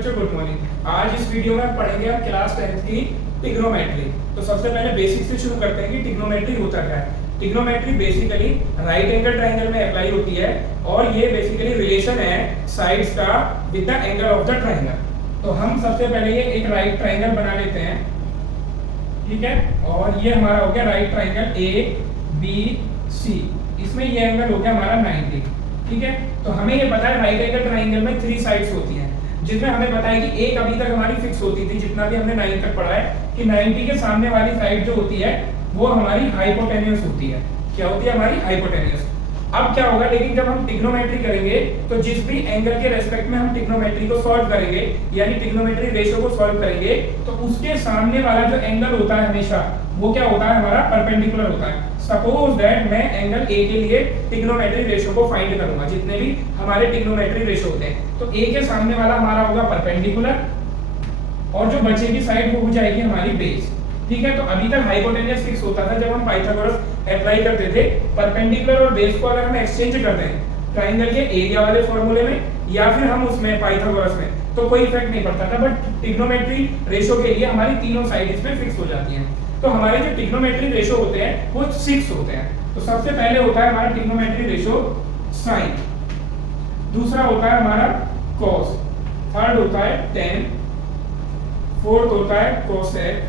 बच्चों good morning. आज इस वीडियो में पढ़ेंगे आप क्लास 10th की ट्रिग्नोमेट्री। तो सबसे पहले बेसिक से शुरू करते हैं कि ट्रिग्नोमेट्री होता क्या है। Trigonometry basically right angle triangle में अप्लाई होती है और ये बेसिकली रिलेशन है साइड्स का with the angle of the triangle. तो हम सबसे पहले ये एक राइट ट्रायंगल बना लेते हैं, ठीक है। और ये हमारा हो गया right triangle A B C, इसमें ये एंगल हो गया हमारा 90, ठीक है। तो हमें ये पता है राइट एंगल ट्रायंगल में 3 साइड्स होती हैं, जिसमें हमें पता है कि एक अभी तक हमारी फिक्स होती थी, जितना भी हमने 9 तक पढ़ा है कि 90 के सामने वाली साइड जो होती है वो हमारी हाइपोटेन्यूस होती है। क्या होती है हमारी हाइपोटेन्यूस। अब क्या होगा, लेकिन जब हम ट्रिग्नोमेट्री करेंगे तो जिस भी एंगल के रेस्पेक्ट में हम ट्रिग्नोमेट्री को सॉल्व करेंगे यानी ट्रिग्नोमेट्री रेशियो को सॉल्व करेंगे तो उसके सामने वाला जो एंगल होता है हमेशा वो क्या होता है हमारा परपेंडिकुलर होता है। सपोज दैट मैं एंगल ए के लिए ट्रिग्नोमेट्री रेशियो को फाइंड करूंगा, जितने भी हमारे ट्रिग्नोमेट्री रेशियो होते हैं तो ए के सामने वाला हमारा होगा परपेंडिकुलर और जो बचेगी साइड वो हो जाएगी हमारी बेस, ठीक है। तो अभी तक हाइपोटेन्यूस फिक्स होता था जब हम पाइथागोरस अप्लाई करते थे। परपेंडिकुलर और बेस को अगर हम एक्सचेंज करते हैं ट्रायंगल के एरिया वाले फॉर्मूले में या फिर हम उसमें पाइथागोरस में तो कोई इफेक्ट नहीं पड़ता था, बट ट्रिग्नोमेट्री रेशियो के लिए हमारी तीनों साइड इसमें फिक्स हो जाती हैं। तो हमारे जो ट्रिग्नोमेट्री रेशियो होते हैं वो 6 होते हैं। तो सबसे पहले होता है हमारा ट्रिग्नोमेट्री रेशियो साइन, दूसरा होता है हमारा cos, थर्ड होता है tan, फोर्थ होता है cosec,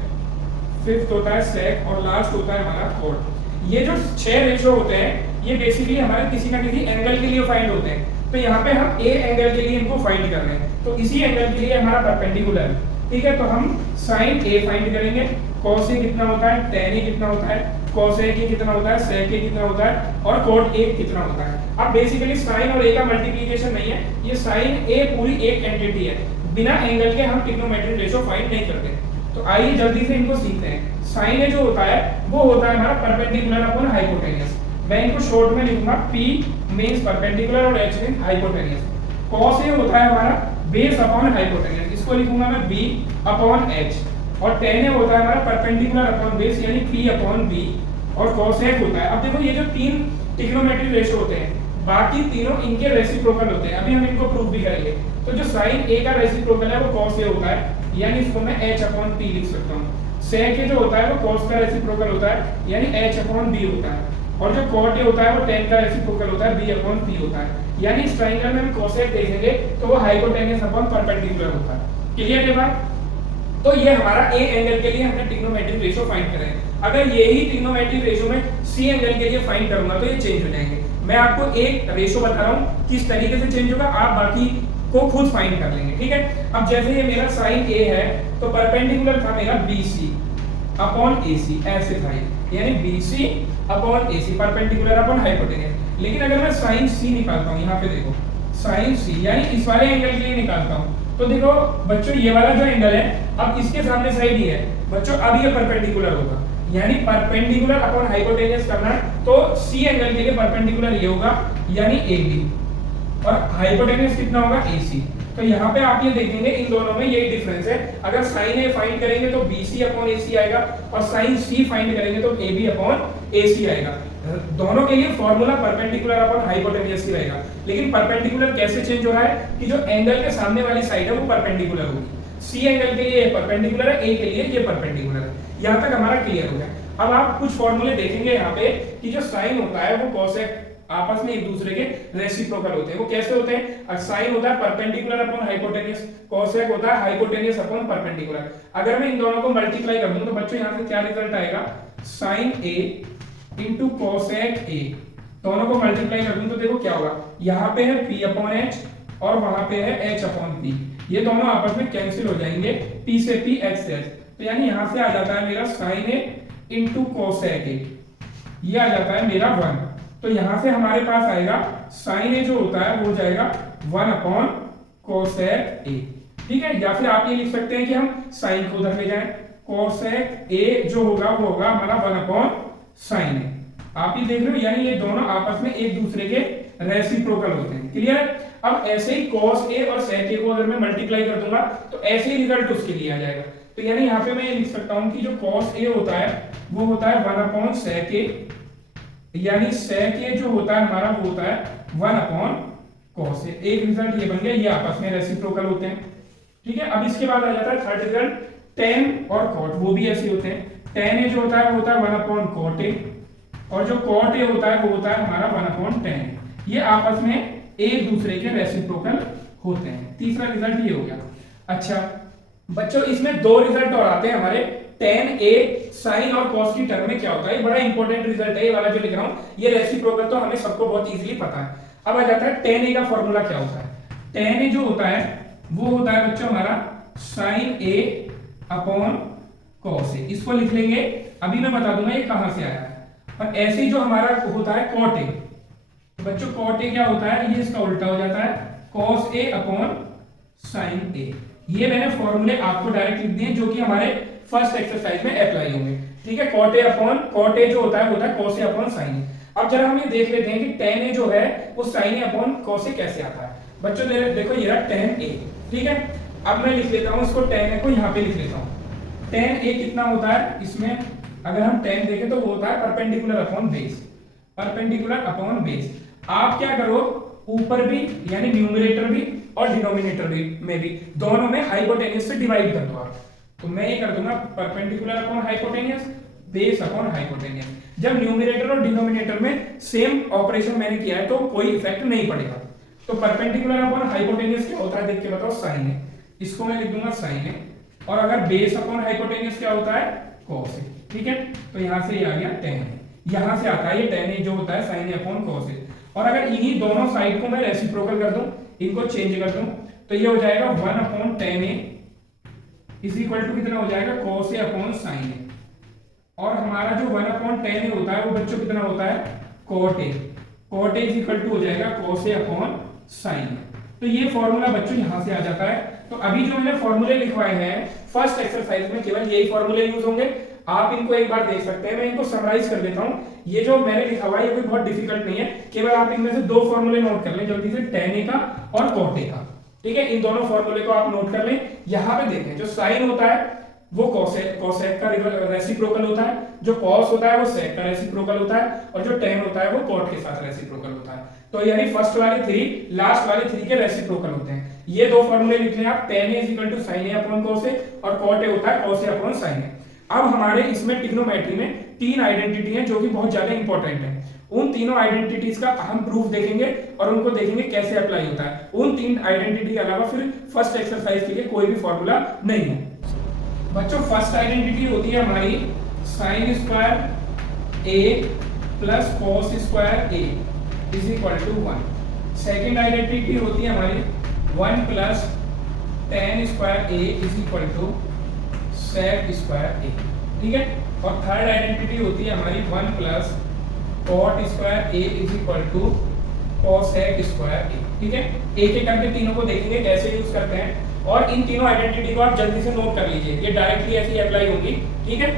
फिफ्थ होता है sec और लास्ट होता है हमारा cot। ये जो 6 रेशियो होते हैं ये बेसिकली हमारे किसी ना किसी एंगल के लिए फाइंड होते हैं। तो यहाँ पे हम ए एंगल के लिए इनको फाइंड कर रहे हैं, तो इसी एंगल के लिए हमारा परपेंडिकुलर है, ठीक है। तो हम sin a फाइंड करेंगे, cos a कितना होता है, tan a कितना होता है, cos a कितना होता है, sec a कितना होता है और cot a कितना होता है। अब बेसिकली sin और a का मल्टीप्लिकेशन नहीं है, ये sin a पूरी एक एंटिटी है, बिना एंगल के हम ट्रिग्नोमेट्रिक रेशियो फाइंड नहीं करते। तो आइए जल्दी से इनको सीखते हैं। sin a जो होता है वो होता है हमारा परपेंडिकुलर अपॉन हाइपोटेन्यूस। मैं इनको शॉर्ट में लिखूंगा, p मींस परपेंडिकुलर और h means hypotenuse. cos a होता है हमारा बेस अपॉन हाइपोटेन्यूस, इसको लिखूंगा मैं b अपॉन h। और tan a होता है हमारा परपेंडिकुलर अपॉन बेस यानी p अपॉन b और cosec होता है। अब देखो ये जो 3 ट्रिग्नोमेट्रिक रेशियो होते हैं बाकी तीनों इनके रेसिप्रोकल होते हैं, अभी हम इनको प्रूव भी करेंगे। तो जो sin a का रेसिप्रोकल है वो cos a होता है यानी इसको मैं h अपॉन p लिख सकता हूँ। sec a जो होता है वो cos का रेसिप्रोकल होता है यानी h अपॉन b होता है और जो cot a होता है वो tan का रेसिप्रोकल होता है b अपॉन p होता है। यानी इस ट्रायंगल में हम cosec देखेंगे तो वो हाइपोटेन्यूस अपॉन परपेंडिकुलर होता है। क्लियर है बात। तो ये हमारा ए एंगल के लिए हमने ट्रिग्नोमेट्रिक रेशियो फाइंड करा है। अगर यही ट्रिग्नोमेट्रिक रेशियो में सी एंगल के लिए फाइंड करूंगा तो ये चेंज हो जाएंगे। मैं आपको एक रेशियो बता रहा हूँ किस तरीके से चेंज होगा, आप बाकी को खुद फाइंड कर लेंगे, ठीक है। अब जैसे ये मेरा साइन ए है तो परपेंडिकुलर था मेरा BC अपॉन AC, ऐसे था यानी BC upon AC perpendicular upon hypotenuse. लेकिन अगर मैं साइन C निकालता हूँ, यहाँ पे देखो साइन C यानी इस वाले एंगल के लिए निकालता हूँ तो देखो बच्चों ये वाला जो एंगल है अब इसके सामने साइड ही है बच्चों, अब ये परपेंडिकुलर होगा यानी परपेंडिकुलर अपॉन हाइपोटेन्यूस करना है तो C एंगल के लिए परपेंडिकुलर ये होगा यानी AB और हाइपोटेन्यूस कितना होगा AC। तो यहाँ पे आप ये देखेंगे इन दोनों में यही डिफरेंस है। अगर sin A फाइंड करेंगे तो BC अपॉन AC आएगा और sin C फाइंड करेंगे तो AB अपॉन AC आएगा। दोनों के लिए फॉर्मूला परपेंडिकुलर अपॉन हाइपोटेन्यूस ही रहेगा, लेकिन परपेंडिकुलर कैसे चेंज हो रहा है कि जो एंगल के सामने वाली साइड है वो परपेंडिकुलर होगी। सी एंगल के लिए परपेंडिकुलर है, ए के लिए ये परपेंडिकुलर है। यहाँ तक हमारा क्लियर हो गया। अब आप कुछ फॉर्मूले देखेंगे यहाँ पे कि जो साइन होता है वो cosec आपस में एक दूसरे के रेसिप्रोकल होते हैं। वो कैसे होते हैं, साइन होता है परपेंडिकुलर अपॉन हाइपोटेन्यूस, cosec होता है हाइपोटेन्यूस अपॉन परपेंडिकुलर। अगर मैं इन दोनों को मल्टीप्लाई कर दूं तो बच्चों यहाँ से क्या रिजल्ट आएगा, sin a into cosec a, दोनों को मल्टीप्लाई कर दूं तो देखो क्या होगा, यहाँ पे है p अपॉन h और वहां पे है h अपॉन p, ये दोनों आपस में कैंसिल हो जाएंगे, p से p h से h। तो यानी यहाँ से आ जाता है मेरा sin a into cosec a, ये आ जाता है मेरा 1। तो यहाँ से हमारे पास आएगा sin a जो होता है वो हो जाएगा 1 अपॉन cosec a, ठीक है। या फिर आप ये लिख सकते हैं कि हम sin को उधर ले जाएं, cosec a जो होगा वो होगा हमारा 1 अपॉन sin a। आप ही देख रहे हो यानी ये दोनों आपस में एक दूसरे के रेसिप्रोकल होते हैं। क्लियर है। अब ऐसे ही cos a और sec a को अगर मैं मल्टीप्लाई कर दूंगा तो ऐसे ही रिजल्ट उसके लिए आ जाएगा। तो यानी यहाँ पे मैं ये लिख सकता हूँ कि जो cos a होता है वो होता है 1 अपॉन sec a, यानी sec a जो होता है हमारा वो होता है 1 अपॉन cos a। एक रिजल्ट ये बन गया, ये आपस में रेसिप्रोकल होते हैं। ठीक है। अब इसके बाद आ जाता है थर्ड रिजल्ट, tan और cot, वो भी ऐसे होते हैं। tan a जो होता है वो होता है 1/cot a, और जो cot a होता है वो होता है हमारा 1/tan a। ये आपस में एक दूसरे के रेसिप्रोकल होते हैं। तीसरा रिजल्ट ये हो गया। अच्छा बच्चों इसमें दो रिजल्ट और आते हैं हमारे, tan a sin और cos की टर्म में क्या होता है, ये बड़ा इंपॉर्टेंट रिजल्ट है ये वाला जो लिख रहा हूं, ये रेसिप्रोकल तो हमें सबको बहुत इजीली पता है। अब आ जाता है tan a का फॉर्मूला क्या होता है। tan a जो होता है वो होता है बच्चों हमारा sin a upon cos a, इसको लिख लेंगे, अभी मैं बता दूंगा ये कहां से आया है। और ऐसे जो हमारा होता है cot a, तो बच्चों cot a क्या होता है, ये इसका उल्टा हो जाता है cos a upon sin a। ये मैंने फॉर्मूले आपको डायरेक्ट लिख दिए जो कि हमारे फर्स्ट एक्सरसाइज में अप्लाई होंगे। ठीक है, cot a जो होता है cos a upon sin a। अब जरा हम ये देख लेते हैं कि tan a जो है वो sin a upon cos a कैसे आता है। बच्चों देखो ये रहा tan a, ठीक है। अब मैं लिख लेता हूं इसको, tan a को यहां पे लिख लेता हूं। tan a कितना होता है, इसमें अगर हम tan देखें तो वो होता है perpendicular upon base, perpendicular upon base. आप क्या करो, ऊपर भी यानी न्यूमरेटर भी और डिनोमिनेटर भी में भी दोनों में हाइपोटेनियस से डिवाइड कर दो आप। तो मैं ये कर दूंगा perpendicular upon hypotenuse, base upon hypotenuse. जब न्यूमरेटर और डिनोमिनेटर में सेम ऑपरेशन मैंने किया है तो कोई इफेक्ट नहीं पड़ेगा। तो परपेंडिकुलर अपॉन हाइपोटेनियस क्या होता है देख के बताओ, साइन है, इसको मैं लिख दूंगा साइन है। और अगर बेस अपॉन हाइपोटेनियस क्या होता है, कॉस है। ठीक है, तो यहां से ये आ गया tan है, यहां से आता है ये tan है जो होता है sin a upon cos a। और अगर इन्हीं दोनों साइड को मैं रेसिप्रोकल कर दूं, इनको चेंज कर दूं, तो ये हो जाएगा 1/tan a is equal to कितना हो जाएगा cos a upon sin a। और हमारा जो 1/tan a होता है वो बच्चों कितना होता है cot a, cot a is equal to हो जाएगा cos a upon sin a। तो ये फॉर्मूला बच्चों यहां से आ जाता है। तो अभी जो मैंने फॉर्मूले लिखवाए हैं फर्स्ट एक्सरसाइज में केवल यही फॉर्मूले यूज होंगे। आप इनको एक बार देख सकते हैं, मैं इनको समराइज कर देता हूं। ये जो मैंने लिखा हुआ है ये कोई बहुत डिफिकल्ट नहीं है, केवल आप इनमें से दो फॉर्मूले नोट कर लें जल्दी से, tan a का और cot a का। ठीक है, इन दोनों फॉर्मूले को आप नोट कर लें। यहां पे देखें, जो साइन होता है वो cosec का रेसिप्रोकल होता है, जो cos होता है वो sec का रेसिप्रोकल होता है, और जो tan होता है वो cot के साथ रेसिप्रोकल होता है। तो यानी फर्स्ट वाले 3 लास्ट वाले 3 के रेसिप्रोकल होते हैं। ये दो फॉर्मूले लिख लें आप, tan a = sin a upon cos a और cot a होता है cos a upon sin a। अब हमारे इसमें ट्रिग्नोमेट्री में 3 आइडेंटिटी हैं जो कि बहुत ज्यादा इंपॉर्टेंट हैं। उन तीनों आइडेंटिटीज का हम प्रूफ देखेंगे और उनको देखेंगे कैसे अप्लाई होता है। उन 3 आइडेंटिटी के अलावा फिर फर्स्ट एक्सरसाइज के लिए कोई भी फॉर्मूला नहीं है। बच्चों फर्स्ट आइडेंटिटी होती है हमारी sin square a plus cos square a is equal to 1। Second identity होती है हमारी 1 plus tan square a is equal to sec square a। ठीक है, और थर्ड आइडेंटिटी होती है हमारी 1 plus cot square a is equal to cosec square a। ठीक है, एक एक करके तीनों को देखेंगे कैसे यूज करते हैं, और इन तीनों आइडेंटिटी को आप जल्दी से नोट कर लीजिए, ये डायरेक्टली ऐसे ही अप्लाई होगी। ठीक है,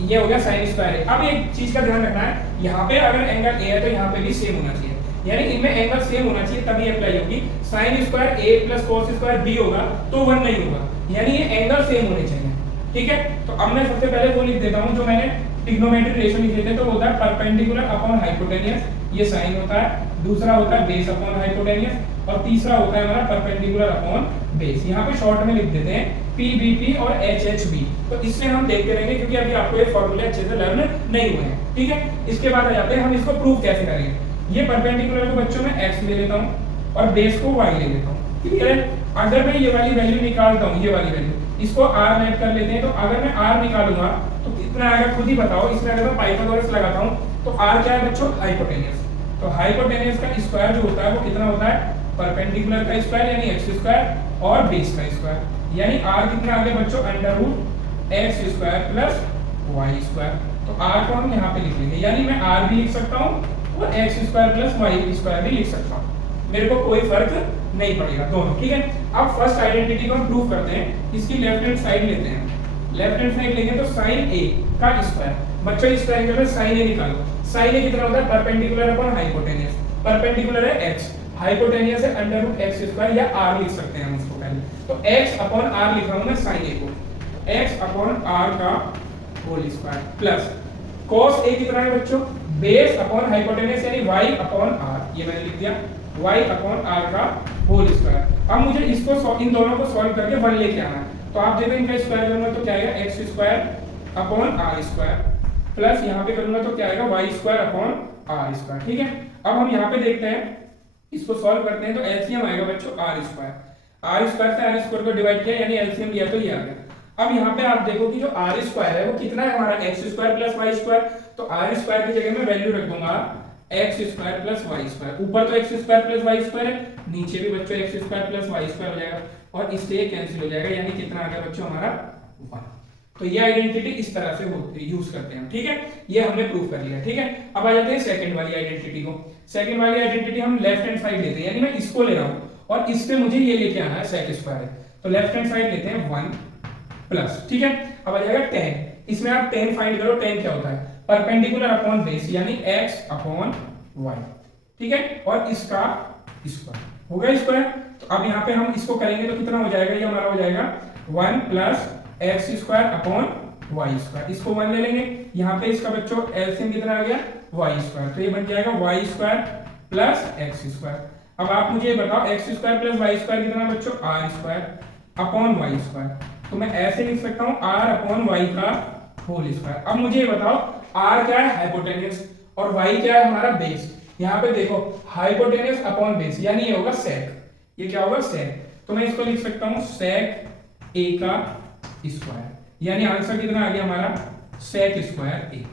ये हो गया sin स्क्वायर a। अब एक चीज का ध्यान रखना है, यहाँ पे अगर एंगल a है तो यहाँ पे भी सेम होना चाहिए, यानी इनमें एंगल सेम होना चाहिए तभी अप्लाई होगी। sin square a plus cos square b होगा तो 1 नहीं होगा, यानी ये एंगल सेम होने चाहिए। ठीक है, तो अब मैं सबसे पहले वो लिख देता हूँ जो मैंने ट्रिग्नोमेट्रिक रेशियो लिखे थे, तो वो होता है परपेंडिकुलर अपॉन हाइपोटेनियस, ये साइन होता है। दूसरा होता है बेस अपॉन हाइपोटेनियस, और तीसरा होता है हमारा परपेंडिकुलर अपॉन बेस। यहाँ पे शॉर्ट में लिख देते हैं PBP और HHB। तो इससे हम देखते रहेंगे क्योंकि अभी आपको ये फॉर्मूले अच्छे से लर्न नहीं हुए हैं। ठीक है, इसके बाद आ जाते हैं हम इसको प्रूव कैसे करेंगे। ये परपेंडिकुलर को बच्चों में x ले लेता हूँ और बेस को y ले लेता हूँ। ठीक है, अगर मैं ये वाली वैल्यू निकालता हूँ, ये वाली वैल्यू, इसको r लेट कर लेते हैं, तो अगर मैं r निकालूंगा तो कितना आएगा खुद ही बताओ। इसमें अगर मैं पाइथागोरस लगाता हूँ तो r क्या है बच्चों, हाइपोटेनियस। तो हाइपोटेनियस का स्क्वायर जो होता है वो कितना होता है, परपेंडिकुलर का स्क्वायर यानी x स्क्वायर और बेस का स्क्वायर, यानी r कितना आ गया बच्चों, √x square plus y square. तो r को हम यहाँ पे लिख लेंगे, यानी मैं r भी लिख सकता हूँ और x square plus y square भी लिख सकता हूँ, मेरे को कोई फर्क नहीं पड़ेगा दोनों। ठीक है, अब फर्स्ट आइडेंटिटी को हम प्रूव करते हैं। इसकी लेफ्ट हैंड साइड लेते हैं, लेफ्ट हैंड साइड लेंगे तो sin a का स्क्वायर। बच्चों इस टाइम में sin a निकालो, sin a कितना होता है, परपेंडिकुलर अपॉन हाइपोटेनियस। परपेंडिकुलर है x, हाइपोटेनियस है √x स्क्वायर या r लिख सकते हैं हम इसको पहले। तो x अपॉन r लिख रहा हूं मैं sin a को, x अपॉन r का whole square plus cos a कितना है बच्चों, बेस अपॉन हाइपोटेनियस यानी y अपॉन r, ये मैंने लिख दिया y अपॉन r का होल स्क्वायर। अब मुझे इसको इन दोनों को सॉल्व करके 1 लेके आना है। तो आप देखो इनका स्क्वायर करूंगा तो क्या आएगा x square upon r square, plus यहाँ पे करूंगा तो क्या आएगा y square upon r square. ठीक है, अब हम यहाँ पे देखते हैं, इसको सॉल्व करते हैं तो एलसीएम आएगा बच्चों आर स्क्वायर से आर स्क्वायर को डिवाइड किया यानी एलसीएम लिया तो ये आ गया। अब यहाँ पे आप देखो कि जो आर स्क्वायर है वो कितना है हमारा x square plus y square, तो आर स्क्वायर की जगह में वैल्यू रख दूंगा x square plus y square. ऊपर तो x square plus y square है, नीचे भी बच्चों x square plus y square हो जाएगा और इससे ये कैंसिल हो जाएगा, यानी कितना आ गया बच्चों हमारा 1। तो ये आइडेंटिटी इस तरह से यूज करते हैं। ठीक है, ये हमने प्रूव कर लिया। ठीक है, अब आ जाते हैं सेकंड वाली आइडेंटिटी को। सेकंड वाली आइडेंटिटी हम लेफ्ट हैंड साइड लेते हैं, यानी मैं इसको ले रहा हूं और इस पे मुझे ये लेके आना है सेक स्क्वायर है, तो लेफ्ट हैंड साइड लेते हैं 1 प्लस। ठीक है, अब आ जाएगा tan, इसमें आप tan फाइंड करो, tan क्या होता है परपेंडिकुलर अपॉन बेस यानी x अपॉन y। ठीक है, और इसका स्क्वायर हो गया स्क्वायर। तो अब यहाँ पे हम इसको करेंगे तो कितना हो जाएगा, ये हमारा हो जाएगा 1 plus x square upon y square, इसको 1 ले लेंगे। यहाँ पे इसका बच्चों एलसीएम कितना आ गया वाई स्क्वायर, तो ये बन जाएगा y square plus x square. अब आप मुझे बताओ x square plus y square कितना बच्चों r square upon y square, तो मैं ऐसे लिख सकता हूँ आर अपॉन वाई का होल स्क्वायर। अब मुझे ये बताओ आर क्या है हाइपोटेन्यूज और वाई क्या है हमारा बेस। यहाँ पे देखो हाइपोटेन्यूज अपॉन बेस यानी ये होगा सेक, ये क्या होगा सेक, तो मैं इसको लिख सकता हूँ सेक ए का स्क्वायर, यानी आंसर कितना आ गया हमारा सेक स्क्वायर ए।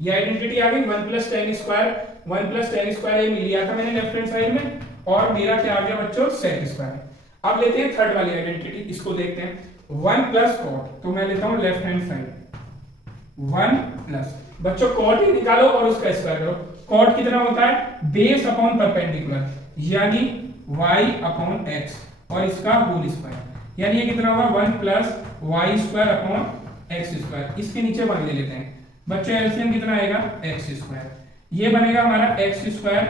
ये आइडेंटिटी आ गई 1 प्लस टेन स्क्वायर ये मिल लिया था मैंने लेफ्ट हैंड साइड में, और मेरा क्या आ गया बच्चों सेक स्क्वायर। अब लेते हैं थर्ड वाली आइडेंटिटी, इसको देखते हैं 1 प्लस कॉट, तो मैं लेता हूं लेफ्ट हैंड साइड 1 प्लस बच्चों कॉट ही निकालो और उसका स्क्वायर करो। कॉट कितना होता है बेस अपॉन परपेंडिकुलर यानी y अपॉन x और इसका होल स्क्वायर, यानी ये कितना होगा 1 plus y square upon x square. इसके नीचे 1 ले लेते हैं बच्चों, एलसीएम कितना आएगा एक्स स्क्वायर, ये बनेगा हमारा x square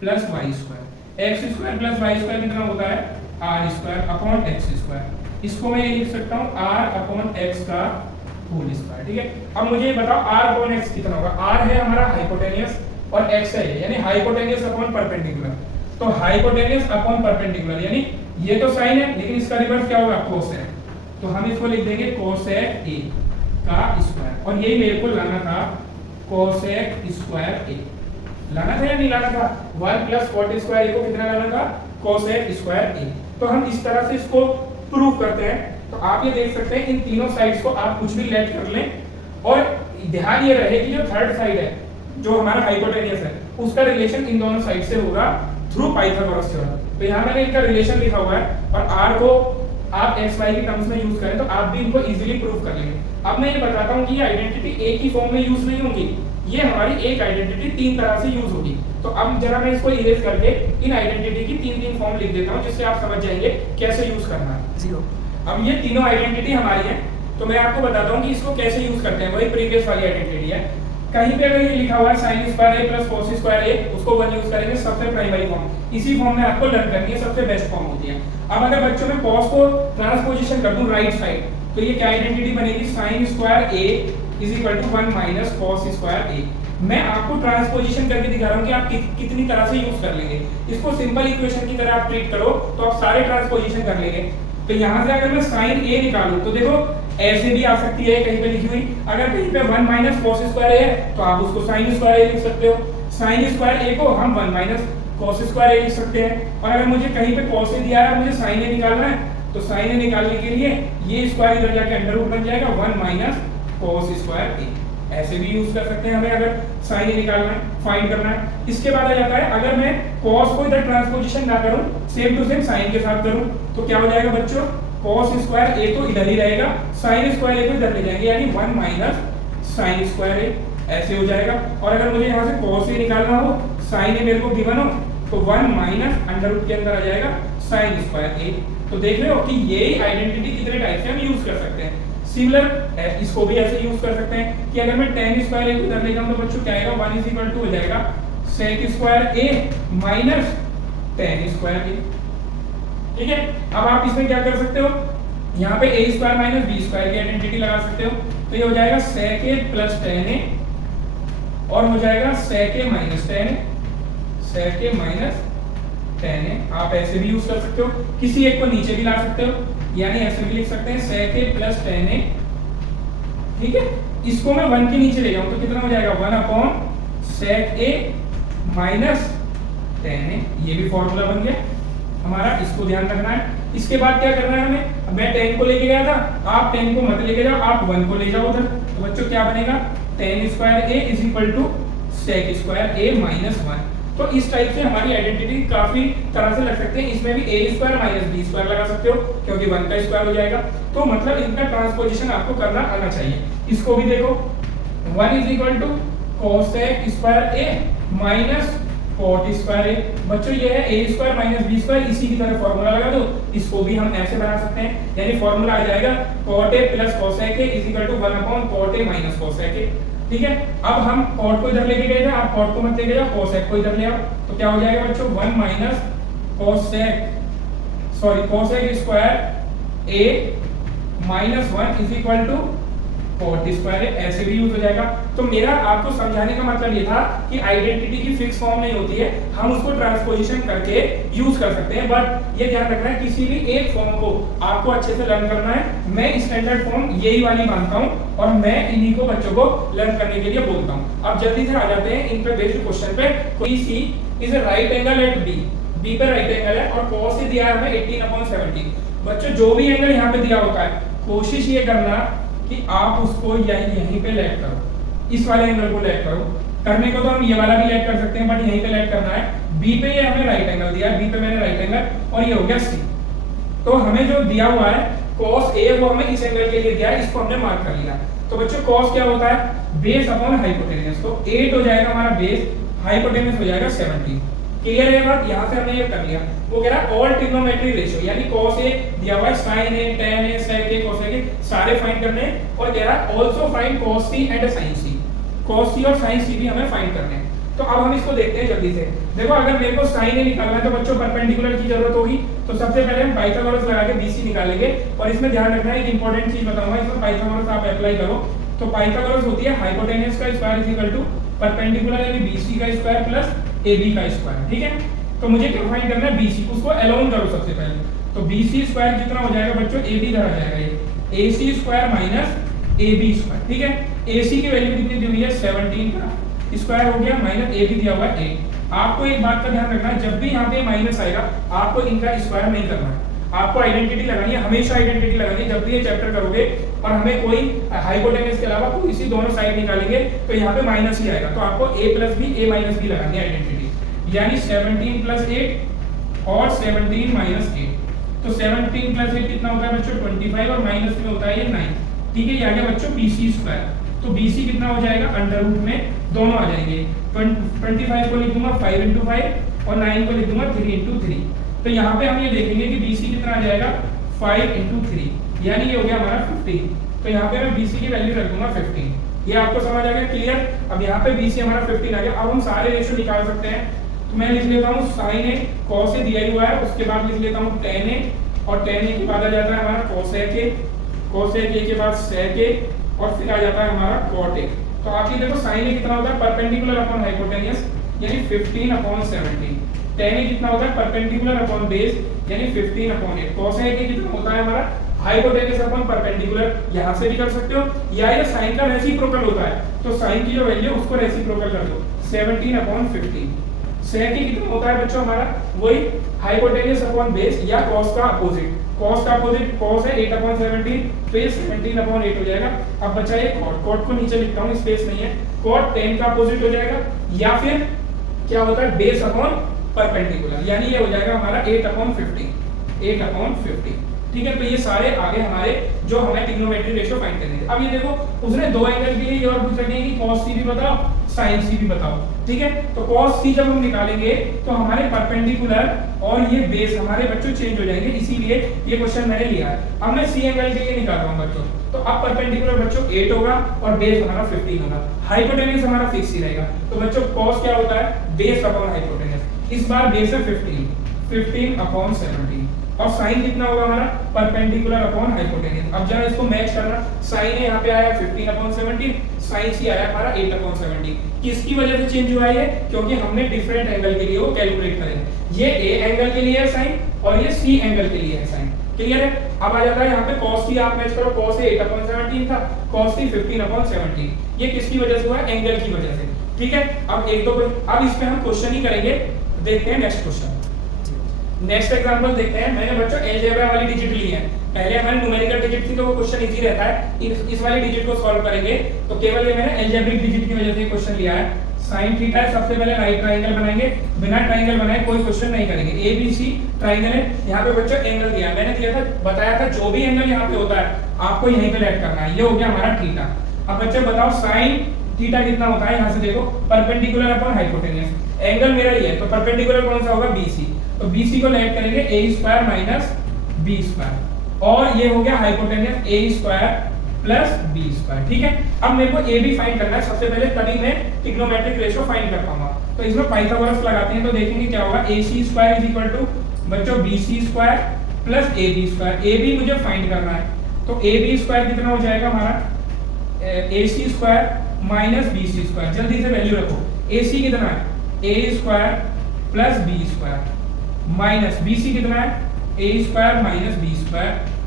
plus y square. X square plus y square कितना होता है r square upon x square, इसको मैं ये लिख सकता हूँ आर अपॉन एक्स का होल स्क्वायर। ठीक है, अब मुझे बताओ आर अपॉन एक्स कितना होगा, आर है हमारा हाइपोटेनियस और एक्स है यानी हाइपोटेनियस अपॉन परपेंडिकुलर, तो हाइपोटेनियस अपॉन परपेंडिकुलर यानी ये तो साइन है लेकिन इसका रिवर्स क्या होगा कोसेक, तो हम इसको लिख देंगे कोसेक ए का स्क्वायर, और यही मेरे को लाना था कोसेक स्क्वायर ए, लाना था या नहीं लाना था 1 प्लस कॉट स्क्वायर ए को कितना लाना था कोसेक स्क्वायर ए। तो हम इस तरह से इसको प्रूव करते हैं। तो आप ये देख सकते हैं इन तीनों साइड्स को आप कुछ भी लेट कर लें, और ध्यान ये रहे कि जो थर्ड साइड है जो हमारा हाइपोटेनियस है उसका रिलेशन इन दोनों साइड से होगा थ्रू पाइथागोरस थ्योरम। तो यहाँ मैंने इनका रिलेशन लिखा हुआ है, और r को आप x y की टर्म्स में यूज करें तो आप भी इनको इजीली प्रूव कर लेंगे। अब मैं ये बताता हूँ कि ये आइडेंटिटी एक ही फॉर्म में यूज नहीं होगी, ये हमारी एक आइडेंटिटी 3 तरह से यूज होगी। तो अब जरा मैं इसको इरेज करके इन आइडेंटिटी की 3 फॉर्म लिख देता हूँ जिससे आप समझ जाएंगे कैसे यूज करना है। 0 अब ये तीनों आइडेंटिटी हमारी है, तो मैं आपको बताता हूँ कि इसको कैसे यूज करते हैं। वही प्रीवियस वाली आइडेंटिटी है, कहीं पे अगर ये लिखा हुआ है sin square a plus cos square a, उसको 1 यूज करेंगे सबसे प्राइमरी फॉर्म, इसी फॉर्म में आपको लर्न करनी है, सबसे बेस्ट फॉर्म होती है। अब अगर बच्चों में cos को ट्रांसपोजिशन कर दूं राइट साइड, तो ये क्या आइडेंटिटी बनेगी sin square a is equal to 1 minus cos square a। मैं आपको ट्रांसपोजिशन करके दिखा रहा हूं कि आप कितनी तरह से यूज कर लेंगे। इसको सिंपल इक्वेशन की तरह आप ट्रीट करो तो आप सारे ट्रांसपोजिशन कर लेंगे। तो यहां से अगर मैं sin a निकालूं तो देखो ऐसे भी आ सकती है कहीं पे लिखी हुई, अगर कहीं पे 1 माइनस cos स्क्वायर है तो आप उसको sin स्क्वायर a लिख सकते हो। sin स्क्वायर a को हम 1 माइनस cos स्क्वायर a लिख सकते हैं, और अगर मुझे कहीं पे cos a दिया है मुझे sin a निकालना है तो sin a निकालने के लिए ये स्क्वायर इधर जाके अंडर रूट बन जाएगा 1 माइनस cos स्क्वायर a। ऐसे भी यूज कर सकते हैं हमें अगर sin a निकालना है फाइंड करना है। इसके बाद आ जाता है अगर मैं cos को इधर ट्रांसपोजिशन ना करूं सेम टू सेम sin के साथ करूं तो क्या हो जाएगा बच्चों cos स्क्वायर a तो इधर ही रहेगा, sin स्क्वायर a को इधर ले जाएंगे यानी 1 माइनस sin स्क्वायर a, ऐसे हो जाएगा। और अगर मुझे यहाँ से cos a निकालना हो sin a मेरे को गिवन हो तो 1 माइनस अंडर रूट के अंदर आ जाएगा sin स्क्वायर a। तो देख रहे हो कि ये आइडेंटिटी कितने टाइप से हम यूज कर सकते हैं। सिमिलर इसको भी ऐसे यूज कर सकते हैं कि अगर मैं tan स्क्वायर a को इधर ले जाऊं तो बच्चों क्या आएगा 1 इज इक्वल टू हो जाएगा sec square a minus tan square a। ठीक है, अब आप इसमें क्या कर सकते हो, यहाँ पे a square minus b square की आइडेंटिटी लगा सकते हो, तो ये हो जाएगा sec a plus tan a और हो जाएगा sec a minus tan a, sec a minus tan a। आप ऐसे भी यूज कर सकते हो, किसी एक को नीचे भी ला सकते हो, यानी ऐसे भी लिख सकते हैं sec a plus tan a। ठीक है, इसको मैं 1 के नीचे ले जाऊं तो कितना हो जाएगा 1 upon sec a minus tan a। ये भी फॉर्मूला बन गया हमारा, इसको ध्यान रखना है। इसके बाद क्या करना है हमें, मैं tan को लेके गया था, आप tan को मत लेके जाओ, आप 1 को ले जाओ उधर। तो बच्चों क्या बनेगा tan square a is equal to sec square a minus 1। तो इस टाइप से हमारी आइडेंटिटी काफी तरह से लग सकते हैं। इसमें भी a square minus b square लगा सकते हो क्योंकि 1 का स्क्वायर हो जाएगा। तो मतलब इनका ट्रांसपोजिशन आपको करना आना चाहिए। इसको भी देखो 1 is equal to cosec square a minus cot square a। बच्चों ये है a square minus b square, इसी की तरह फॉर्मूला लगा दो। इसको भी हम ऐसे बना सकते हैं, यानी फॉर्मूला आ जाएगा cot a plus cosec a is equal to 1 upon cot a minus cosec a। ठीक है, अब हम cot को इधर लेके गए थे, आप cot को मत लेके जाओ, cosec को इधर ले आओ। तो क्या हो जाएगा बच्चों 1 minus cosec square a minus 1 is equal to cot square है। ऐसे भी यूज हो जाएगा। तो मेरा आपको समझाने का मतलब ये था कि आइडेंटिटी की फिक्स फॉर्म नहीं होती है, हम उसको ट्रांसपोजिशन करके यूज कर सकते हैं। बट ये ध्यान रखना है किसी भी एक फॉर्म को आपको अच्छे से लर्न करना है। मैं स्टैंडर्ड फॉर्म यही वाली मानता हूँ और मैं इन्हीं को बच्चों को लर्न करने के लिए बोलता हूँ। अब जल्दी से आ जाते हैं इन पे बेस्ड क्वेश्चन पे। कोई C is a right angle at B, B पे राइट एंगल है और cos से दिया है हमें 18/17। बच्चों जो भी एंगल यहाँ पे दिया होता है, कोशिश ये करना कि आप उसको यहीं पे लेट करो, इस वाले एंगल को लेट करो। करने को तो हम ये वाला भी लेट कर सकते हैं, बट यहीं पे लेट करना है। बी पे ये हमें राइट एंगल दिया है, बी पे मैंने राइट एंगल और ये हो गया सी। तो हमें जो दिया हुआ है cos a वो हमें इस एंगल के लिए दिया है, इसको हमने मार्क कर लिया। तो बच्चों cos क्या होता है, बेस अपॉन हाइपोटेनस। तो 8 हो जाएगा हमारा बेस, हाइपोटेनस हो जाएगा 17। क्लियर है बात, यहां से हमने ये कर लिया। वो कह रहा है ऑल ट्रिग्नोमेट्री रेशियो, यानी cos a दिया हुआ है, sin a, tan a, sec a, cosec a सारे फाइंड करने हैं। और कह रहा है also find cos c and sin c, cos c और sin c भी हमें फाइंड करने हैं। तो अब हम इसको देखते हैं जल्दी से। देखो अगर मेरे को sin a निकालना है तो बच्चों परपेंडिकुलर की जरूरत होगी। तो सबसे पहले हम पाइथागोरस लगा के BC निकालेंगे। और इसमें ध्यान रखना है, एक इंपॉर्टेंट चीज बताऊंगा, इसमें पाइथागोरस आप अप्लाई करो। तो पाइथागोरस होती है हाइपोटेनस का square is equal to perpendicular यानी BC का स्क्वायर प्लस AB का स्क्वायर। ठीक है, तो मुझे क्या फाइंड करना है BC, उसको अलोन करो सबसे पहले। तो BC स्क्वायर कितना हो जाएगा बच्चों, AB इधर आ जाएगा, ये AC square minus AB square. ठीक है, AC की वैल्यू कितनी दी हुई है 17 का स्क्वायर हो गया, माइनस AB दिया हुआ है 8। आपको एक बात का ध्यान रखना है, जब भी यहाँ पे माइनस आएगा आपको इनका स्क्वायर नहीं करना है, आपको आइडेंटिटी लगानी है, हमेशा आइडेंटिटी लगानी है। जब भी ये चैप्टर करोगे और हमें कोई हाइपोटेनस के अलावा कोई इसी दोनों साइड निकालेंगे तो यहाँ पे माइनस ही आएगा। तो आपको a plus B a minus b लगानी है आइडेंटिटी, यानी 17 प्लस 8 और 17 माइनस 8। तो 17 प्लस 8 कितना होता है बच्चों 25 और माइनस में होता है ये 9। ठीक है, ये आ गया बच्चों BC स्क्वायर। तो BC कितना हो जाएगा, अंडर रूट में दोनों आ जाएंगे। 25 को लिख दूंगा 5 into 5 और 9 को लिख दूंगा 3 into 3। तो यहाँ पे हम ये देखेंगे कि BC कितना आ जाएगा 5 into 3, यानी ये हो गया हमारा 15। तो यहाँ पे मैं BC की वैल्यू रख दूंगा 15। ये आपको समझ आ गया, क्लियर। अब यहाँ पे BC हमारा 15 आ गया। अब हम सारे रेशियो निकाल सकते हैं। तो मैं लिख लेता हूँ sin a, cos a दिया ही हुआ है, उसके बाद लिख लेता हूँ tan a, और tan a के बाद आ जाता है हमारा cosec a, cosec a के बाद sec a, और फिर आ जाता है हमारा cot a। तो आप ये देखो sin a कितना होता है परपेंडिकुलर अपॉन हाइपोटेनस, यानी 15/17। tan a कितना होता है परपेंडिकुलर अपॉन बेस, यानी 15/8। cosec a कितना होता है हमारा हाइपोटेनस अपॉन परपेंडिकुलर, यहाँ से भी कर सकते हो, या ये sin का रेसिप्रोकल होता है तो sin की जो वैल्यू उसको रेसिप्रोकल कर दो 17/15। sec a कितना होता है बच्चों हमारा वही हाइपोटेनस अपॉन बेस या cos का अपोजिट। cos का अपोजिट cos है 8/17, तो ये 17/8 हो जाएगा। अब बचा ये cot, cot को नीचे लिखता हूँ, स्पेस नहीं है। cot tan का अपोजिट हो जाएगा, या फिर क्या होता है बेस अपॉन परपेंडिकुलर, यानी ये हो जाएगा हमारा 8/50, 8/50। ठीक है, तो ये सारे आगे हमारे जो हमें ट्रिग्नोमेट्री रेशियो फाइंड करने थे। अब ये देखो उसने दो एंगल दिए, ये और पूछ रहे हैं कि cos c भी बताओ sin c भी बताओ। ठीक है, तो cos c जब हम निकालेंगे तो हमारे परपेंडिकुलर और ये बेस हमारे बच्चों चेंज हो जाएंगे, इसीलिए ये क्वेश्चन मैंने लिया है। अब मैं c एंगल के लिए निकाल रहा हूं बच्चों। तो अब परपेंडिकुलर बच्चों 8 होगा और बेस हमारा 15 होगा, हाइपोटेनस हमारा फिक्स ही रहेगा। तो बच्चों cos क्या होता है बेस अपॉन हाइपोटेनस, इस बार बेस है 15, 15/17। और साइन कितना होगा हमारा परपेंडिकुलर अपॉन हाइपोटेन्यूज। अब जरा इसको मैच करना, साइन यहाँ पे आया 15/17, साइन सी आया हमारा 8/17। किसकी वजह से चेंज हुआ है? क्योंकि हमने डिफरेंट एंगल के लिए वो कैलकुलेट करेंगे। ये ए एंगल के लिए है साइन और ये सी एंगल के लिए है साइन। क्लियर है? अब आ जाता है यहाँ पे cos सी आप मैच करो, cos ए 8/17 था, cos सी 15/17। ये किसकी वजह से हुआ? एंगल की वजह से। ठीक है, अब एक दो अब इसमें हम क्वेश्चन ही करेंगे। देखते हैं नेक्स्ट क्वेश्चन। नेक्स्ट एग्जांपल देखते हैं। मैंने बच्चों अलजेब्रा वाली डिजिट ली है, पहले हमारी न्यूमेरिकल डिजिट थी तो वो क्वेश्चन इजी रहता है। इस वाली डिजिट को सॉल्व करेंगे तो केवल ये मैंने अलजेब्रिक डिजिट की वजह से क्वेश्चन लिया है। sin थीटा है, सबसे पहले राइट ट्रायंगल बनाएंगे, बिना ट्रायंगल बनाए कोई क्वेश्चन नहीं करेंगे। ABC ट्रायंगल है, यहाँ पे बच्चों एंगल दिया है, मैंने दिया था बताया था जो भी एंगल यहाँ पे होता है आपको यहीं पे लेट करना है। ये हो गया हमारा थीटा। अब बच्चे बताओ sin थीटा कितना होता है? यहाँ से देखो परपेंडिकुलर अपॉन हाइपोटेन्यूज, एंगल मेरा ये है तो परपेंडिकुलर कौन सा होगा? BC। तो BC को लेट करेंगे a² माइनस b², और ये हो गया हाइपोटेन्यूज a² प्लस b²। ठीक है, अब मेरे को AB फाइंड करना है सबसे पहले, तभी मैं ट्रिग्नोमेट्रिक रेशियो फाइंड कर पाऊंगा। तो इसमें पाइथागोरस लगाते हैं तो देखेंगे क्या होगा। AC² बच्चों BC² प्लस AB²। AB मुझे फाइंड करना है तो AB² कितना हो जाएगा हमारा? AC² minus BC²। जल्दी से वैल्यू रखो। AC कितना है? A² plus B² minus BC कितना है? A² माइनस B²,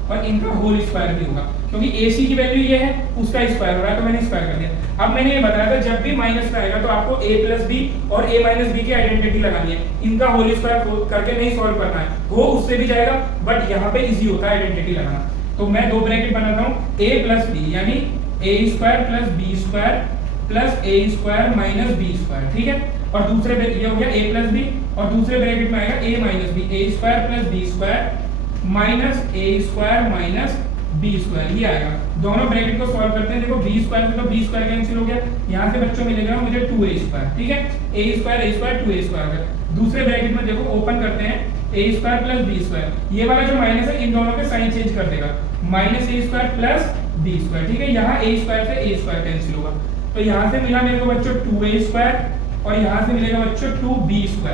और इनका होल स्क्वायर भी होगा क्योंकि AC की वैल्यू ये है, उसका स्क्वायर हो रहा है तो मैंने स्क्वायर कर दिया। अब मैंने ये बताया था जब भी माइनस में आएगा तो आपको A प्लस बी और A माइनस बी की आइडेंटिटी लगानी है। इनका होल स्क्वायर करके नहीं सॉल्व करना है, वो उससे भी जाएगा बट यहाँ पे इजी होता है आइडेंटिटी लगाना। तो मैं दो ब्रैकेट बनाता हूँ, A प्लस बी यानी A² plus B² plus A² minus B²। ठीक है, और दूसरे ये हो गया A प्लस बी, और दूसरे ब्रैकेट में आएगा A minus b, A² plus B² minus A² minus B²। ये आएगा। दोनों ब्रैकेट को सॉल्व करते हैं। देखो B² से तो B² कैंसिल हो गया, यहाँ से बच्चों मिलेगा मुझे 2A²। ठीक है, A² 2A²। दूसरे ब्रैकेट में देखो ओपन करते हैं, A² प्लस B²। ये वाला जो माइनस है इन दोनों के साइन चेंज कर देगा, माइनस A² प्लस B²। ठीक है, यहाँ A² से A² कैंसिल होगा तो यहाँ से मिला मेरे को बच्चों 2A² और यहाँ से मिलेगा बच्चों 2B²।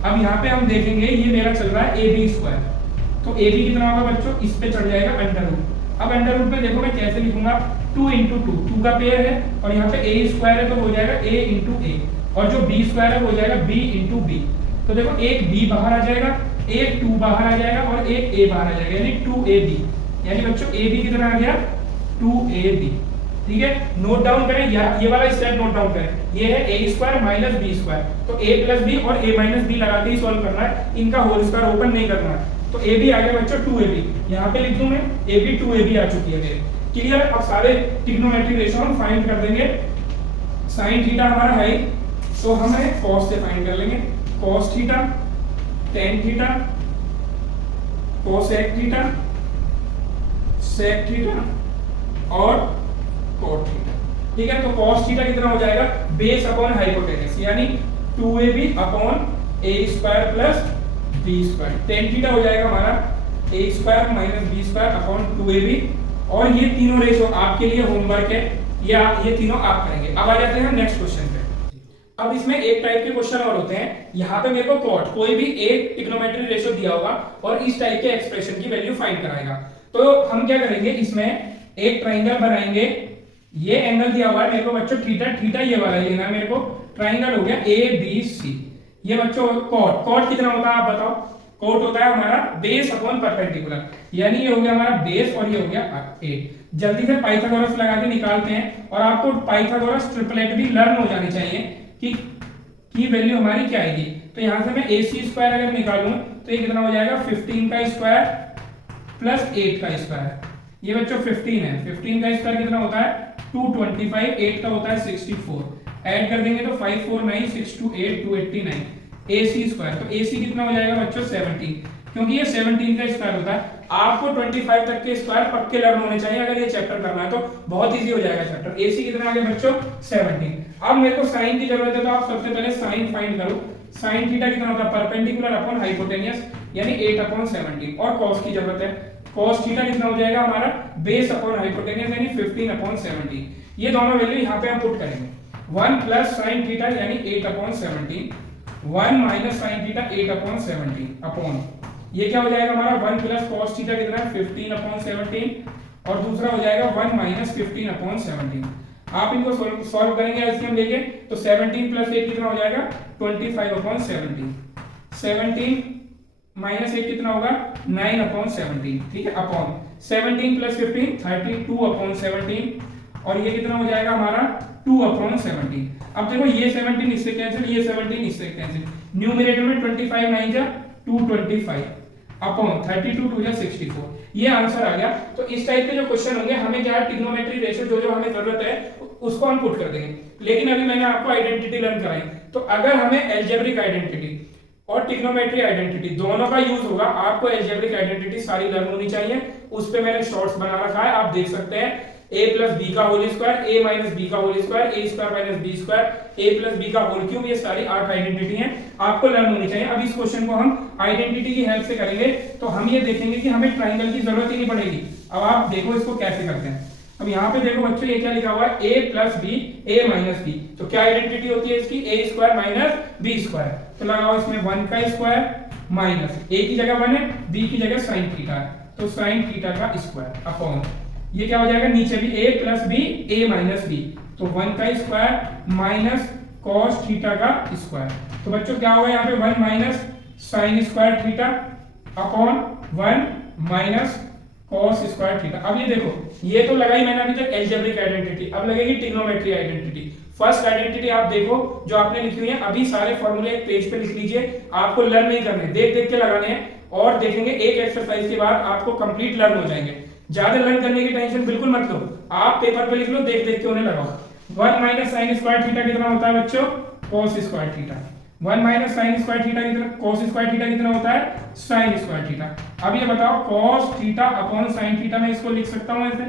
अब यहाँ पे हम देखेंगे ये मेरा चल रहा है AB², तो AB कितना होगा बच्चों? इस पे चढ़ जाएगा अंडर रूट। अब अंडर रूट में देखो मैं कैसे लिखूंगा, 2 × 2, 2 का पेयर है और यहाँ पे A² है तो हो जाएगा A × A, और जो B² है वो हो जाएगा B × B। तो देखो एक B बाहर आ जाएगा, एक 2 बाहर आ जाएगा और एक A बाहर आ जाएगा, यानी 2AB। यानी बच्चों AB कितना आ गया? 2AB। ठीक है, नोट डाउन करें, ये वाला स्टेप नोट डाउन करें। ये है A² माइनस B², तो A प्लस बी और A माइनस बी लगा के ही सॉल्व करना है, इनका होल स्क्वायर ओपन नहीं करना है। तो AB आ गया बच्चों 2AB, यहाँ पे लिख दूं मैं AB 2AB आ चुकी है मेरे। क्लियर? अब सारे ट्रिग्नोमेट्रिक रेशियो हम फाइंड कर देंगे। sin थीटा हमारा है तो हम cos से फाइंड कर लेंगे, cos theta, tan theta, cosec theta, sec theta और cot थीटा। ठीक है, तो cos थीटा कितना हो जाएगा? बेस अपॉन हाइपोटेन्यूज यानी 2AB upon A² plus B²। tan theta हो जाएगा हमारा A² minus B² upon 2AB। और ये तीनों रेशियो आपके लिए होमवर्क है, ये तीनों आप करेंगे। अब आ जाते हैं नेक्स्ट क्वेश्चन पे। अब इसमें एक टाइप के क्वेश्चन और होते हैं। यहाँ पे मेरे को कॉट कोई भी एक ट्रिग्नोमेट्रिक रेशियो दिया होगा और इस टाइप के एक्सप्रेशन की वैल्यू फाइंड कराएगा। तो हम क्या करेंगे, इसमें एक ट्राइंगल बनाएंगे। ये एंगल दिया हुआ है मेरे को बच्चों थीटा, थीटा ये वाला लेना है मेरे को। ट्राइंगल हो गया ABC। ये बच्चों कॉट, कॉट कितना होता है आप बताओ? कॉट होता है हमारा बेस अपॉन परपेंडिकुलर, यानी ये हो गया हमारा बेस और ये हो गया 8। जल्दी से पाइथागोरस लगा के निकालते हैं, और आपको पाइथागोरस ट्रिपलेट भी लर्न हो जानी चाहिए कि वैल्यू हमारी क्या आएगी। तो यहां से मैं AC² अगर निकालूं तो ये कितना हो जाएगा? 15 का स्क्वायर प्लस 8 का स्क्वायर। ये बच्चों 15 है, 15 का स्क्वायर कितना होता है? 225, 8 का होता है 64। ऐड कर देंगे तो 5 4 9 6 2 8 289 AC²। तो AC कितना हो जाएगा बच्चों? 17, क्योंकि ये 17 का स्क्वायर होता है। आपको 25 तक के स्क्वायर पक्के लर्न होने चाहिए अगर ये चैप्टर करना है, तो बहुत इजी हो जाएगा चैप्टर। AC कितना आ गया बच्चों? 17। अब मेरे को साइन की जरूरत है, तो आप सबसे पहले साइन फाइंड करो। साइन थीटा कितना होता है? परपेंडिकुलर अपॉन हाइपोटेन्यूज यानी 8/17। और कॉस की जरूरत है, कॉस थीटा कितना हो जाएगा हमारा? बेस अपॉन हाइपोटेन्यूज यानी 15/17। ये दोनों वैल्यू यहाँ पे हम पुट करेंगे। 1 प्लस साइन थीटा यानी 8/17, 1 माइनस साइन थीटा 8/17 अपॉन ये क्या हो जाएगा हमारा 1 प्लस कॉस थीटा कितना है 15/17 और दूसरा हो जाएगा 1 माइनस 15/17। आप इनको सॉल्व करेंगे एलसीएम लेके तो 17 प्लस 8 कितना हो जाएगा 25/17। 17 माइनस 8 कितना होगा 9/17, ठीक है, अपॉन 17 प्लस 15 32/17 और ये कितना हो जाएगा हमारा 2/17। अब देखो ये 17 इससे कैंसिल, ये 17 इससे कैंसिल, न्यूमरेटर में 25 9 जा 225 अपॉन 32 2 जा 64, ये आंसर आ गया। तो इस टाइप के जो क्वेश्चन होंगे हमें क्या ट्रिग्नोमेट्री रेशियो जो जो हमें जरूरत है उसको हम पुट कर देंगे। लेकिन अभी मैंने आपको आइडेंटिटी लर्न कराई, तो अगर हमें एल्जेब्रिक आइडेंटिटी और ट्रिग्नोमेट्री आइडेंटिटी दोनों का यूज होगा, आपको एल्जेब्रिक आइडेंटिटी सारी लर्न होनी चाहिए। उस पे मैंने शॉर्ट्स बना रखा है, आप देख सकते हैं। a प्लस बी का whole square, a minus B का whole square, a square minus B square, a plus B का होल क्यूब, ये सारी 8 आइडेंटिटी हैं, आपको लर्न होनी चाहिए। अब इस क्वेश्चन को हम आइडेंटिटी की हेल्प से करेंगे तो हम ये देखेंगे कि हमें ट्राइंगल की जरूरत ही नहीं पड़ेगी। अब आप देखो इसको कैसे करते हैं। अब यहाँ पे देखो बच्चों ये क्या लिखा हुआ है a plus B a minus B, तो क्या आइडेंटिटी होती है इसकी a square minus B square, तो लगाओ इसमें 1 का स्क्वायर माइनस a की जगह 1 है, b की जगह साइन थीटा है, तो साइन थीटा का स्क्वायर अपॉन ये क्या हो जाएगा नीचे भी a plus B a minus B, तो 1 का स्क्वायर माइनस cos थीटा का स्क्वायर, तो बच्चों क्या होगा यहाँ पे 1 minus sine square theta upon 1 minus cos square theta. अब ये देखो ये तो लगाई मैंने अभी तक एल्जेब्रिक आइडेंटिटी, अब लगेगी ट्रिग्नोमेट्री आइडेंटिटी। फर्स्ट आइडेंटिटी आप देखो जो आपने लिखी हुई है, अभी सारे फॉर्मूले एक पेज पे लिख लीजिए, आपको लर्न नहीं करने, देख देख के लगाने हैं और देखेंगे एक एक्सरसाइज के बाद आपको कंप्लीट लर्न हो जाएंगे। ज्यादा लर्न करने की टेंशन बिल्कुल मत लो, आप पेपर पे लिख लो, देख देख के उन्हें लगाओ। 1 माइनस साइन स्क्वायर थीटा कितना होता है बच्चों cos square theta, 1 minus sine square theta कितना cos स्क्वायर थीटा कितना होता है साइन स्क्वायर थीटा। अब ये बताओ cos theta upon sine theta में इसको लिख सकता हूं ऐसे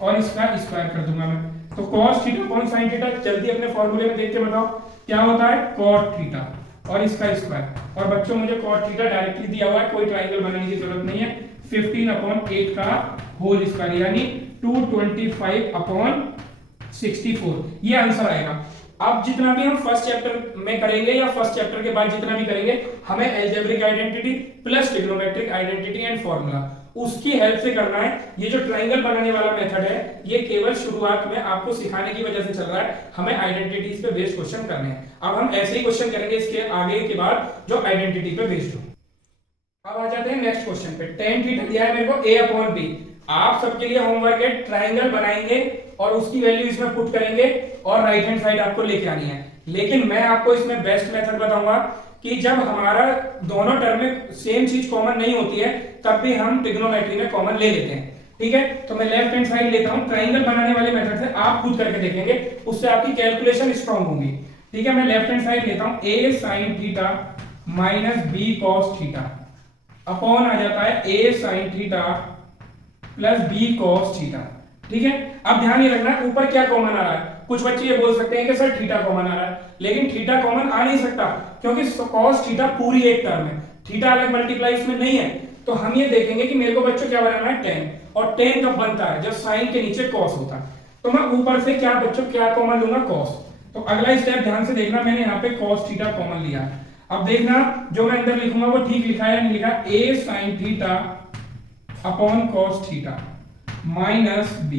और इसका स्क्वायर कर दूंगा मैं, तो cos theta upon sine theta जल्दी अपने फॉर्मूले में देख के बताओ क्या होता है cot थीटा और इसका स्क्वायर। और बच्चों मुझे cot थीटा डायरेक्टली दिया हुआ है, कोई ट्रायंगल बनाने की जरूरत नहीं है, 15/8 का होल स्क्वायर यानी 225/64, ये आंसर आएगा। अब जितना भी हम फर्स्ट चैप्टर में करेंगे या फर्स्ट चैप्टर के बाद जितना भी करेंगे, हमें algebraic identity plus trigonometric identity and formula उसकी हेल्प से करना है। ये जो ट्रायंगल बनाने वाला मेथड है ये केवल शुरुआत में आपको सिखाने की वजह से चल रहा है, हमें आइडेंटिटीज पे बेस्ड क्वेश्चन करने हैं। अब हम ऐसे ही क्वेश्चन करेंगे इसके आगे के बाद जो आइडेंटिटी पे बेस्ड हो। अब आ जाते हैं नेक्स्ट क्वेश्चन पे। tan थीटा दिया है मेरे को a/b, आप सबके लिए होमवर्क है, ट्रायंगल बनाएंगे और उसकी वैल्यू इसमें पुट करेंगे और राइट हैंड साइड आपको लेके आनी है। लेकिन मैं आपको इसमें बेस्ट मेथड बताऊंगा कि जब हमारा दोनों टर्म में सेम चीज कॉमन नहीं होती है तब भी हम ट्रिग्नोमेट्री में कॉमन ले लेते हैं, ठीक है। तो मैं लेफ्ट हैंड साइड लेता हूं, ट्रायंगल बनाने वाले मेथड से आप खुद करके देखेंगे, उससे आपकी कैलकुलेशन स्ट्रांग होगी, ठीक है। मैं लेफ्ट हैंड साइड लेता हूं, a sin theta minus b cos theta upon आ जाता है a sin theta plus b cos theta, ठीक है। अब ध्यान ये रखना ऊपर क्या कॉमन आ रहा है। कुछ बच्चे ये बोल सकते हैं कि सर थीटा कॉमन आ रहा है, लेकिन थीटा कॉमन आ नहीं सकता क्योंकि cos थीटा पूरी एक टर्म है, थीटा अलग मल्टीप्लाई इसमें नहीं है। तो हम ये देखेंगे कि मेरे को बच्चों क्या बनाना है tan, और tan कब बनता है जब sin के नीचे cos होता है। तो मैं ऊपर से क्या बच्चों क्या कॉमन लूंगा cos। तो अगला स्टेप ध्यान से देखना, मैंने यहाँ पे cos थीटा कॉमन लिया। अब देखना जो मैं अंदर लिखूंगा वो ठीक लिखा है या नहीं लिखा, a sin theta upon cos theta minus b।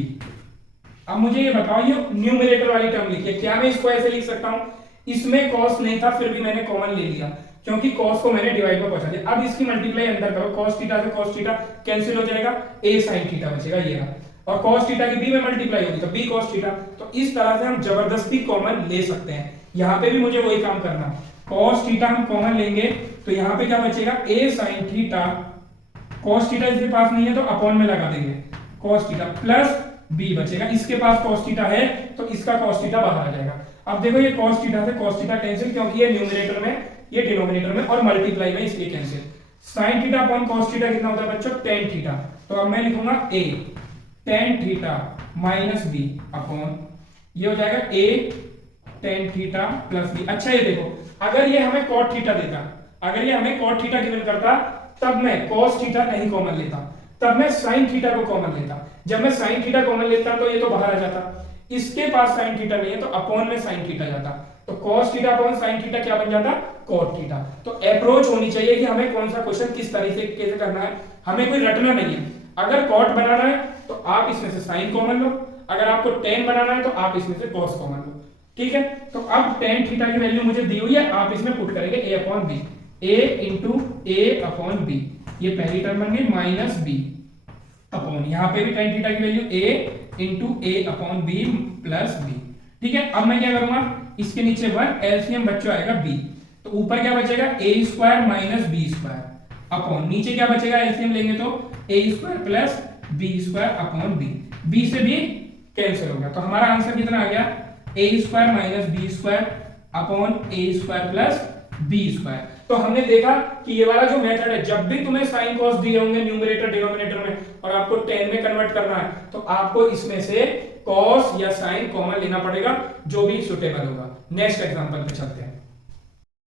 अब मुझे ये बताओ ये न्यूमरेटर वाली टर्म लिखी है, क्या मैं इसको ऐसे लिख सकता हूं, इसमें cos नहीं था फिर भी मैंने कॉमन ले लिया क्योंकि cos को मैंने डिवाइड में पहुंचा दिया। अब इसकी मल्टीप्लाई अंदर करो, cos थीटा से cos थीटा कैंसिल हो जाएगा, a sin थीटा बचेगा ये रहा, और cos थीटा की b में मल्टीप्लाई होगी तो b cos थीटा। तो इस तरह से हम जबरदस्ती कॉमन ले सकते हैं, यहां पे भी मुझे वही काम करना है। cos थीटा हम कॉमन लेंगे तो यहां पे क्या बचेगा a sin theta, cos theta इसके पास नहीं है तो अपॉन में लगा देंगे cos थीटा प्लस b बचेगा, इसके पास cos थीटा है तो इसका cos थीटा बाहर आ जाएगा। अब देखो ये cos थीटा से cos थीटा कैंसिल क्योंकि ये न्यूमरेटर में ये डिनोमिनेटर में और मल्टीप्लाई में इसलिए cancel. sin theta upon cos theta कितना होता है बच्चों tan थीटा, तो अब मैं लिखूंगा a tan theta minus b upon ये हो जाएगा a tan theta plus b। अच्छा ये देखो अगर ये हमें cot थीटा देता, अगर ये हमें cot थीटा गिवन करता तब मैं cos थीटा नहीं कॉमन लेता, तब मैं sin थीटा को कॉमन लेता। जब मैं sin थीटा कॉमन लेता तो ये तो बाहर आ जाता, इसके पास sin थीटा नहीं है तो अपॉन में sin थीटा जाता, तो cos theta upon sin theta क्या बन जाता? cot theta. तो अप्रोच होनी चाहिए कि हमें कौन सा क्वेश्चन किस तरीके से करना है, हमें कोई रटना नहीं है। अगर cot बनाना है तो आप इसमें से sin कॉमन लो, अगर आपको tan बनाना है तो आप इसमें से cos कॉमन लो, ठीक है। तो अब tan थीटा की वैल्यू मुझे दी हुई है, आप इसमें पुट करेंगे a upon b, a into a upon b, ये पहली टर्म बन गई माइनस b अपॉन, यहाँ पे भी tan थीटा की value a into a upon b plus b, ठीक है। अब मैं क्या करूंगा, इसके नीचे 1 एलसीएम बच्चों आएगा b, तो ऊपर क्या बचेगा a square minus b square upon, नीचे क्या बचेगा एलसीएम लेंगे तो a square plus b square upon b, b से b कैंसिल हो गया, तो हमारा आंसर कितना आ गया, a square minus b square upon a square plus b square. तो हमने देखा कि ये वाला जो मेथड है, जब भी तुम्हें साइन कॉस दिए होंगे न्यूमरेटर डिनोमिनेटर में और आपको tan में कन्वर्ट करना है, तो आपको इसमें से कॉस या साइन कॉमन लेना पड़ेगा, जो भी सुटेबल होगा। नेक्स्ट एग्जांपल पे चलते हैं।